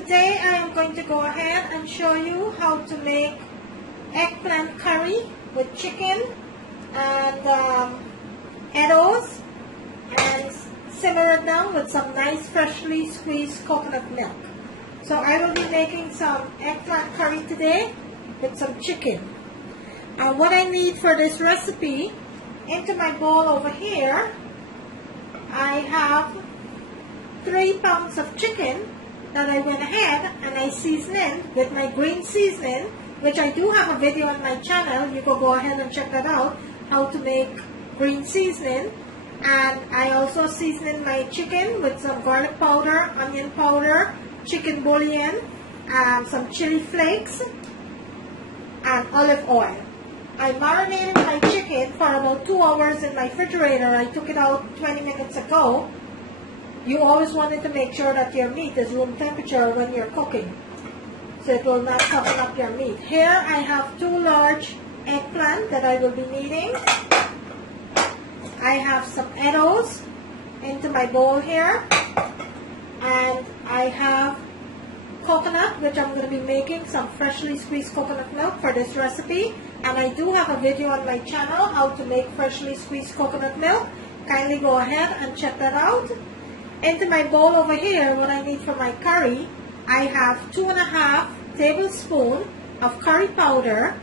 today I am going to go ahead and show you how to make eggplant curry with chicken and Eddoes, and simmer it down with some nice freshly squeezed coconut milk. So I will be making some eggplant curry today with some chicken. What I need for this recipe, into my bowl over here, I have 3 pounds of chicken that I went ahead and I seasoned with my green seasoning, which I do have a video on my channel. You can go ahead and check that out, how to make green seasoning. And I also seasoned my chicken with some garlic powder, onion powder, chicken bouillon, some chili flakes, and olive oil. I marinated my chicken for about 2 hours in my refrigerator. I took it out 20 minutes ago. You always wanted to make sure that your meat is room temperature when you're cooking, so it will not toughen up your meat. Here I have 2 large eggplant that I will be needing. I have some Eddoes into my bowl here, and I have coconut, which I'm going to be making some freshly squeezed coconut milk for this recipe. And I do have a video on my channel how to make freshly squeezed coconut milk. Kindly go ahead and check that out. Into my bowl over here, what I need for my curry, I have 2.5 tablespoons of curry powder,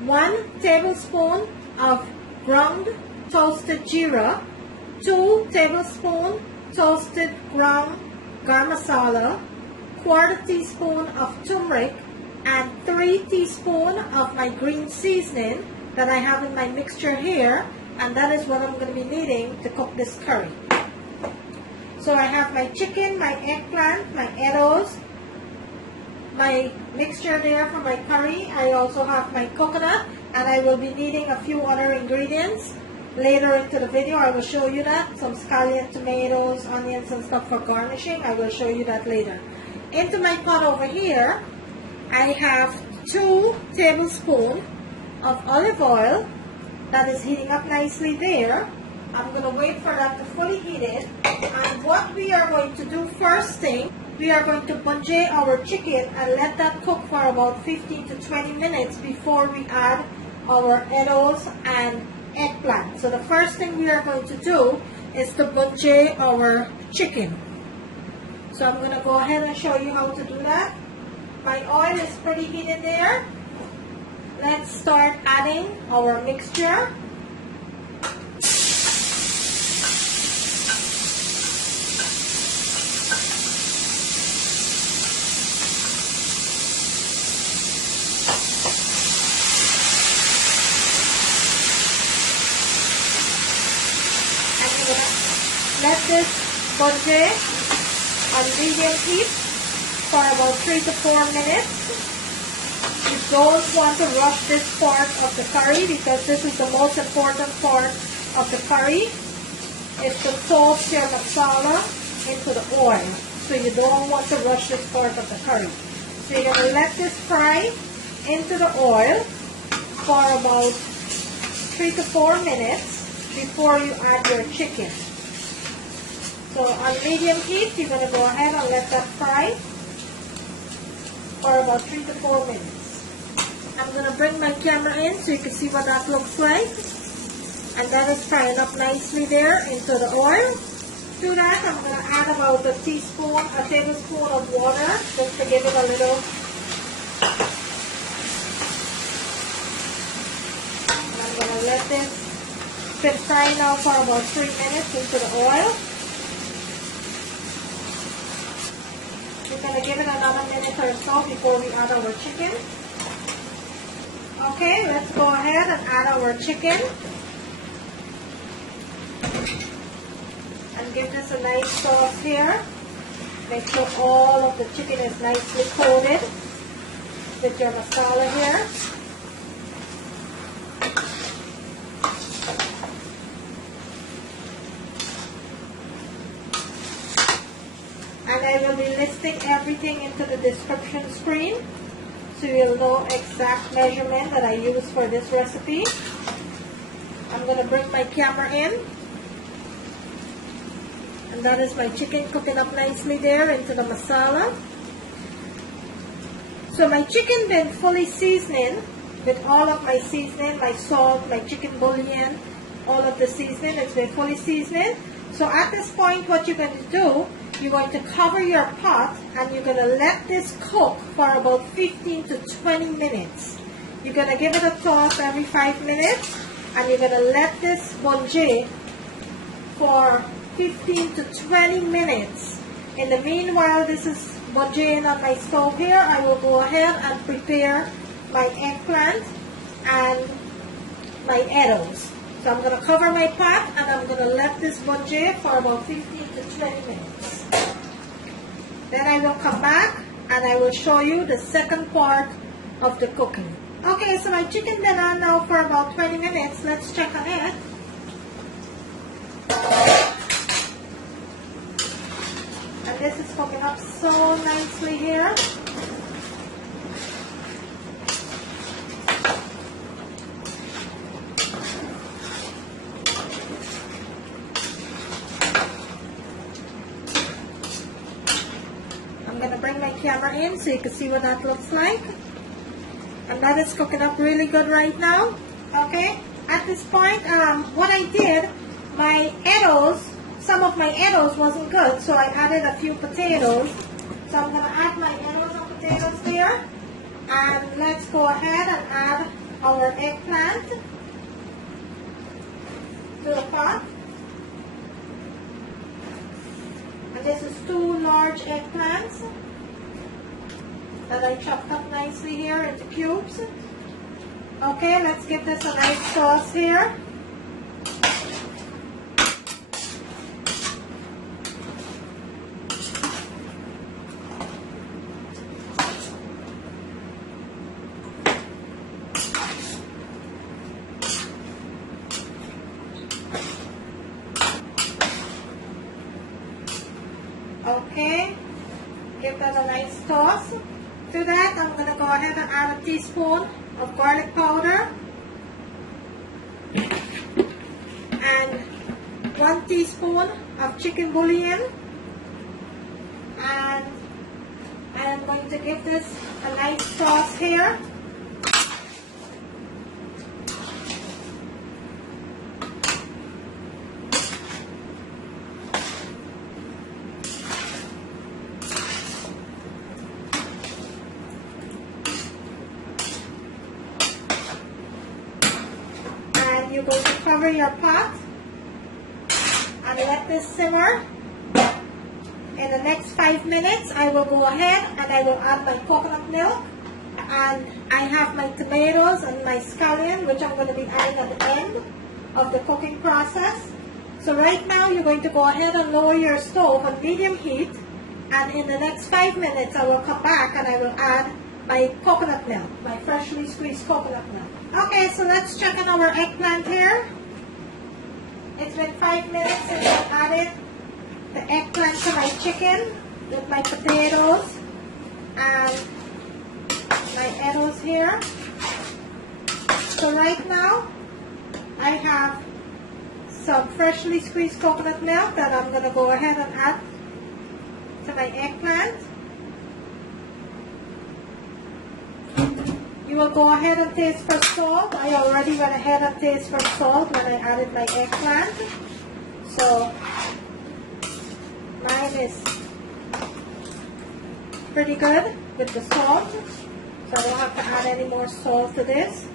1 tablespoon of ground toasted jeera, 2 tablespoons toasted ground garam masala, 1/4 teaspoon of turmeric, and 3 teaspoons of my green seasoning that I have in my mixture here, and that is what I'm going to be needing to cook this curry. So I have my chicken, my eggplant, my Eddoes, my mixture there for my curry. I also have my coconut, and I will be needing a few other ingredients. Later into the video I will show you that. Some scallion tomatoes, onions and stuff for garnishing. I will show you that later. Into my pot over here, I have 2 tablespoons of olive oil that is heating up nicely there. I'm going to wait for that to fully heat it. And what we are going to do first thing, we are going to bungee our chicken and let that cook for about 15 to 20 minutes before we add our Eddoes and eggplant. So the first thing we are going to do is to bungee our chicken. So I'm going to go ahead and show you how to do that. My oil is pretty heated there. Let's start adding our mixture. Let this bungee on medium heat for about 3 to 4 minutes. You don't want to rush this part of the curry because this is the most important part of the curry, is to toast your masala into the oil. So you don't want to rush this part of the curry. So you're going to let this fry into the oil for about 3 to 4 minutes before you add your chicken. So on medium heat, you're going to go ahead and let that fry for about 3 to 4 minutes. I'm going to bring my camera in so you can see what that looks like. And that is frying up nicely there into the oil. To that, I'm going to add about a tablespoon of water just to give it a little. And I'm going to let this been frying now for about 3 minutes into the oil. We're going to give it another minute or so before we add our chicken. Okay, let's go ahead and add our chicken. And give this a nice sauce here. Make sure all of the chicken is nicely coated with your masala here. And I will be listing everything into the description screen, so you'll know exact measurement that I use for this recipe. I'm going to bring my camera in. And that is my chicken cooking up nicely there into the masala. So my chicken been fully seasoning with all of my seasoning, my salt, my chicken bouillon, all of the seasoning. It's been fully seasoning. So at this point, what you're going to do, you're going to cover your pot and you're going to let this cook for about 15 to 20 minutes. You're going to give it a toss every 5 minutes and you're going to let this bonje for 15 to 20 minutes. In the meanwhile, this is bonjeing on my stove here. I will go ahead and prepare my eggplant and my eddoes. So I'm going to cover my pot and I'm going to let this bonje for about 15 to 20 minutes. Then I will come back and I will show you the second part of the cooking. Okay, so my chicken been on now for about 20 minutes. Let's check on it. And this is cooking up so nicely here. I'm going to bring my camera in so you can see what that looks like. And that is cooking up really good right now. Okay, at this point, what I did, my eddoes, some of my eddoes wasn't good, so I added a few potatoes. So I'm going to add my eddoes and potatoes here. And let's go ahead and add our eggplant to the pot. And this is 2 large eggplants that I chopped up nicely here into cubes. Okay, let's give this a nice sauce here. Okay, give that a nice toss. To that, I'm going to go ahead and add a teaspoon of garlic powder and 1 teaspoon of chicken bouillon, and I am going to give this a nice sauce here. You're going to cover your pot and let this simmer. In the next 5 minutes, I will go ahead and I will add my coconut milk, and I have my tomatoes and my scallion, which I'm going to be adding at the end of the cooking process. So right now, you're going to go ahead and lower your stove on medium heat, and in the next 5 minutes, I will come back and I will add my coconut milk, my freshly squeezed coconut milk. Okay, so let's check on our eggplant here. It's been 5 minutes since I added the eggplant to my chicken with my potatoes and my eddoes here. So right now, I have some freshly squeezed coconut milk that I'm going to go ahead and add to my eggplant. You will go ahead and taste for salt. I already went ahead and tasted for salt when I added my eggplant. So mine is pretty good with the salt. So I don't have to add any more salt to this.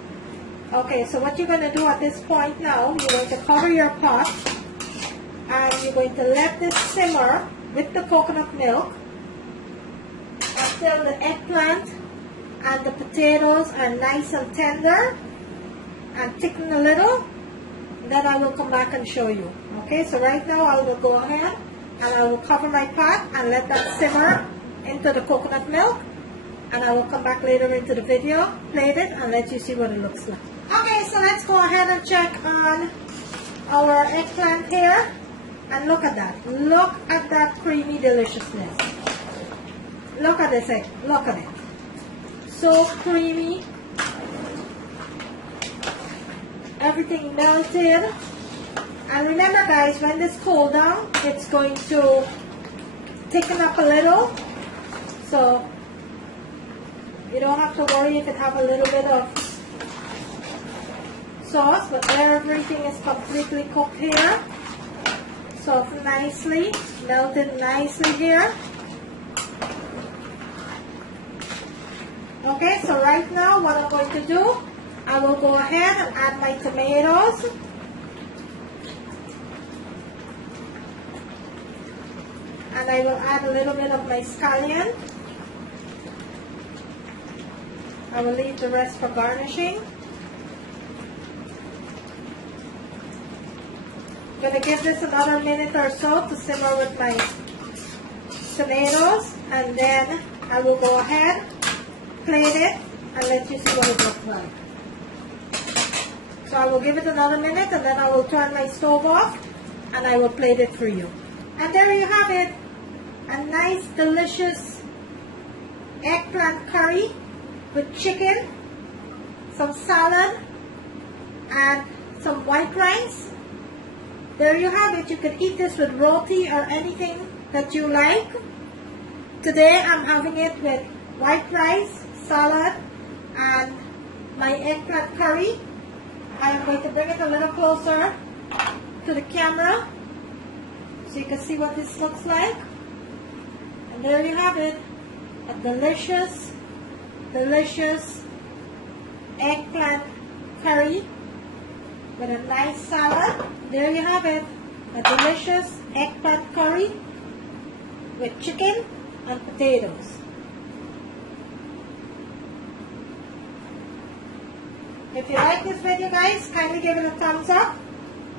Okay, so what you're going to do at this point now, you're going to cover your pot and you're going to let this simmer with the coconut milk until the eggplant and the potatoes are nice and tender and thicken a little. Then I will come back and show you. Okay, so right now I will go ahead and I will cover my pot and let that simmer into the coconut milk, and I will come back later into the video, plate it, and let you see what it looks like. Okay, so let's go ahead and check on our eggplant here, and look at that. Look at that creamy deliciousness. Look at this egg. Look at it. So creamy. Everything melted. And remember guys, when this cools down, it's going to thicken up a little. So You don't have to worry if it have a little bit of sauce, but everything is completely cooked here. Softened nicely, melted nicely here. Okay, so right now what I'm going to do, I will go ahead and add my tomatoes. And I will add a little bit of my scallion. I will leave the rest for garnishing. I'm going to give this another minute or so to simmer with my tomatoes, and then I will go ahead, plate it, and let you see what it looks like. So I will give it another minute, and then I will turn my stove off, and I will plate it for you. And there you have it, a nice delicious eggplant curry with chicken, some salad, and some white rice. There you have it. You can eat this with roti or anything that you like. Today I'm having it with white rice, salad, and my eggplant curry. I am going to bring it a little closer to the camera so you can see what this looks like. And there you have it, a delicious, delicious eggplant curry with a nice salad. There you have it, a delicious eggplant curry with chicken and potatoes. If you like this video, guys, kindly give it a thumbs up.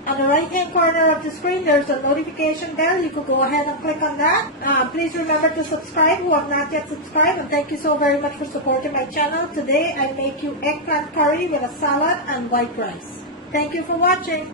On the right hand corner of the screen, there's a notification bell. You could go ahead and click on that. Please remember to subscribe who have not yet subscribed, and thank you so very much for supporting my channel. Today I make you eggplant curry with a salad and white rice. Thank you for watching.